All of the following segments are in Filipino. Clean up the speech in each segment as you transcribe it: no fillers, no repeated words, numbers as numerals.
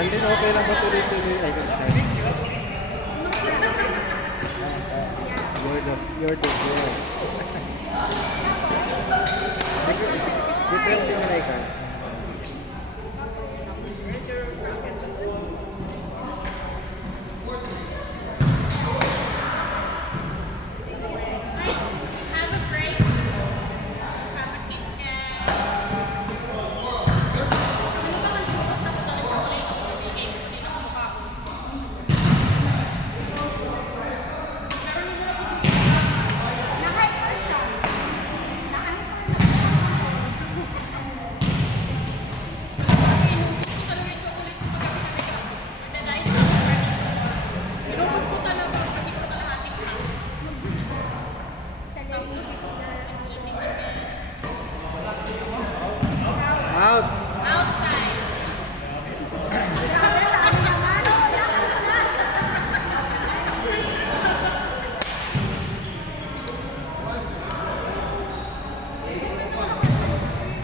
Andin, okay lang ba tuloy-tuloy? Ay, kung siya. You're the girl. Depende mo na ikaw. Out!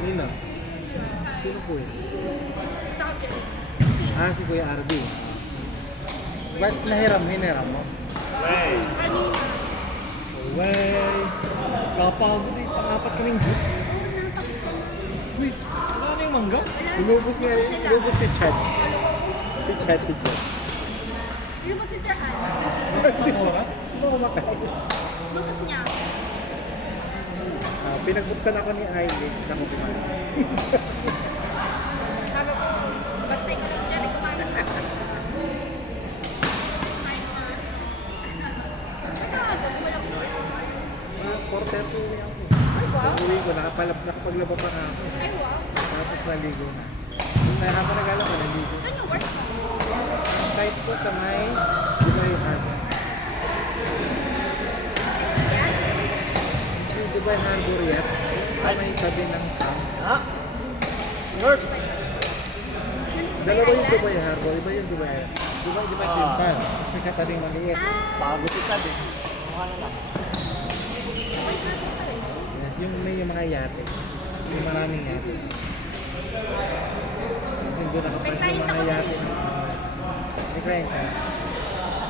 Nino? Sino po yun? Ah, si Kuya RB. Ba't hiniram mo? Wey! Wey! Kapagod eh, pang-apat kaming juice. Wait, Wala na yung mangga? inubos ni Chad. Si Chad. Lubos ni Sir Han. Isang oras? Ano kumakain? Lubos niya. Pinagbuksan ako ni Aileen na kumain. Sabi ko, basta ikaw lang dyan, kumain na. Ah, 4:30 uwi ako. Ay, wow. Uwi ko, nakapaglaba pa nga ako. Ay, wow. Tapos naligo na. Habang naglalaba, naligo. Saan yung work? Site ko sa may Dubai Harbor. Yan? Si Dubai Harbor yan, sa may tabi ng town. Ha? Yours? Dalawa yung Dubai Harbor, iba yung Dubai. Dubai Timpan. Tapos may katabing maliit. Pagod ka din. Mukha na lang. May service pala yun. Yes, yung mga yate. Yung maraming yate. Kasi doon nakapag May client yung mga ako yate. din. May client ka.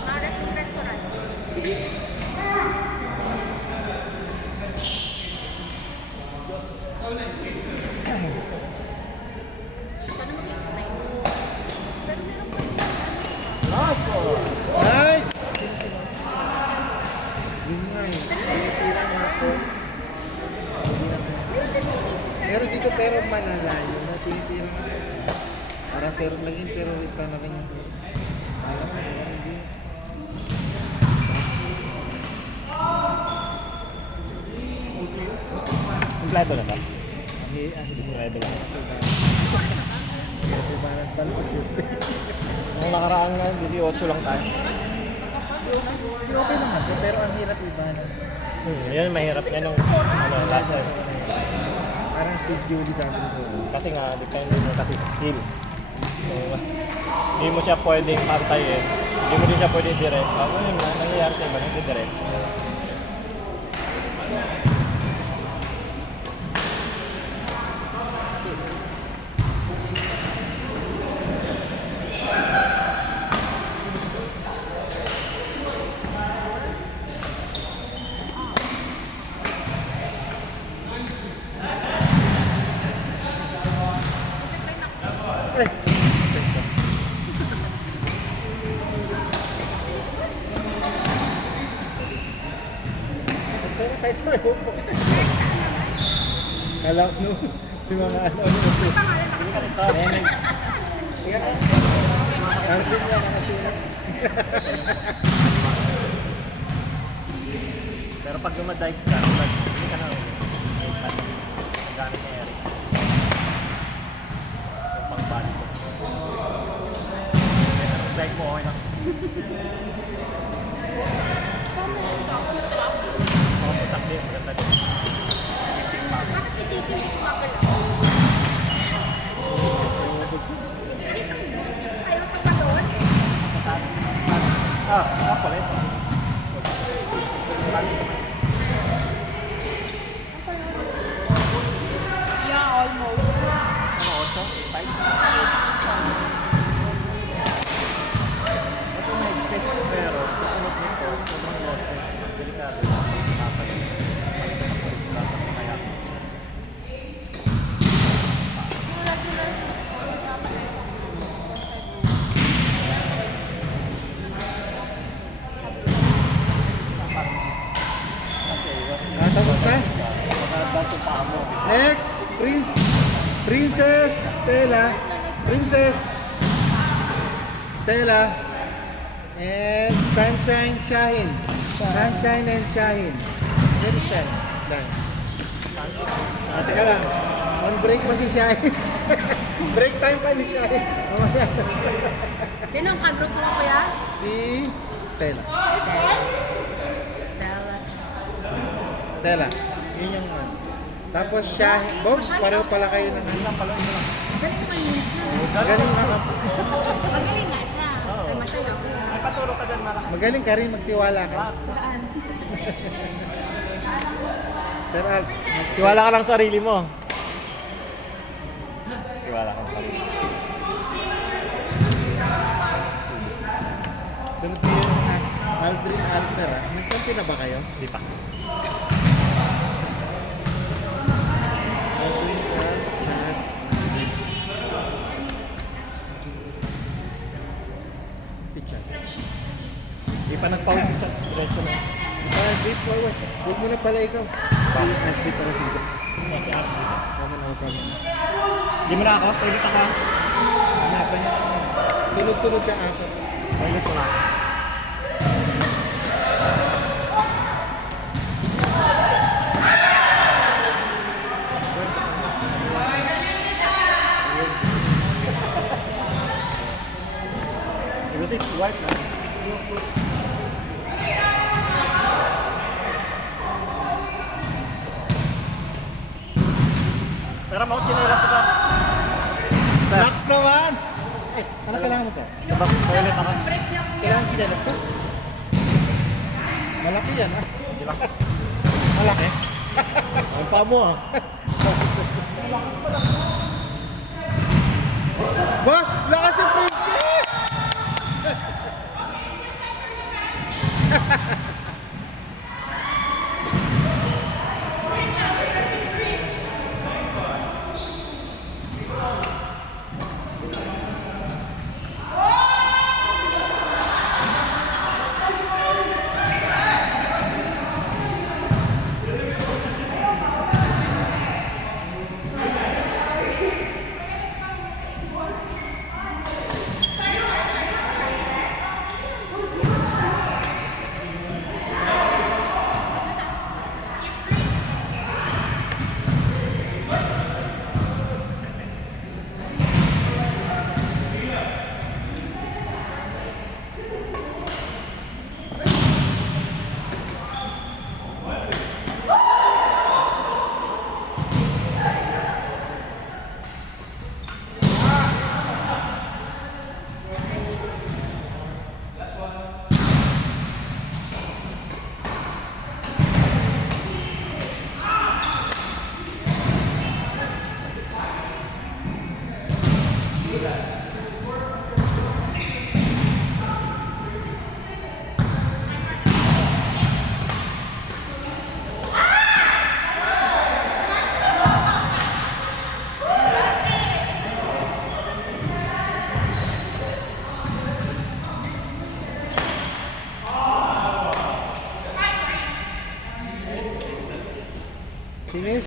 Mga restaurants. Sana mag-i-try. Pero meron pa rin. Nice one! Nice! Yun nga eh. Pinipila nga ako. Meron din dito. Meron dito pero manalayo na pinipila nga. Parang naging terrorista na rin. Parang hindi. Kompleto na ba? Gusto na i-bilang. balance pala pag-Tuesday. Nung nakaraan nga, 18 lang tayo. Okay naman to, pero ang hirap i-balance. Yan, mahirap yan yung last time. Parang si Julie sabi ko. Kasi nga, depende mo kasi sa skill. So, hindi mo siya pwedeng pantayin. Hindi mo din siya pwedeng direct. Ano yun, nangyayari sa iba, hindi direct. Mag-try na ako. Ay! Pero kahit sa iyo po. Kala ko no, yung mga ano. Pangalan nakasalit. Tingnan ka. Arvin niya nakasulat. Pero pag dumadive ka, hindi ka na ulit. Gamit ni Eric. Yung pang-body ko. Kaya nung dive mo, okay lang. Pakaputak din, maganda din. Bakit si JC may gumagalaw? Ayaw ka pa doon? Palit. Yeah, almost. Ano, 8? 5? Stella, Princess, Stella, and Sunshine Shahin. Sunshine and Shahin. Very Shine. Shine. Teka lang. On break pa si Shahin. Break time pa ni Shahin. Mamaya. Sino ang kagrupo ko kuya? Si Stella. Stella. Stella. Yun yung ano. Tapos Shahin. Bogs, pareho pala kayo ng ano. Magaling man yun siya. Magaling ka. Magaling nga siya. Ay, masyado ako. May paturo ka dyan, Mara. Magaling ka rin, magtiwala ka. Saan? Sir Al, Tiwala ka lang sa sarili mo. Tiwala ka lang sa sarili mo. sunod niyo yung Aldrin Alper ha. Nagkampi na ba kayo? Di pa. Aldrin Alper. Si Chad. Di pa nagpawis sa diretso na. Deep forward. Huwag mo na pala ikaw. Bakit Ashley para dito? Si Ashley. Tama na ako. Di mo na ako? Toilet ako. Hanapan niya. Sunod-sunod ka apat. Toilet ko na. Kasi white na. Pero mau chinelas ko sa... Sir, Max naman! Eh, ano kailangan mo sir? diba? Toilet ako. Kailangan kinalas ka? Malaki yan ha? Hindi lang. Malaki? Ang paa mo ah. Ba?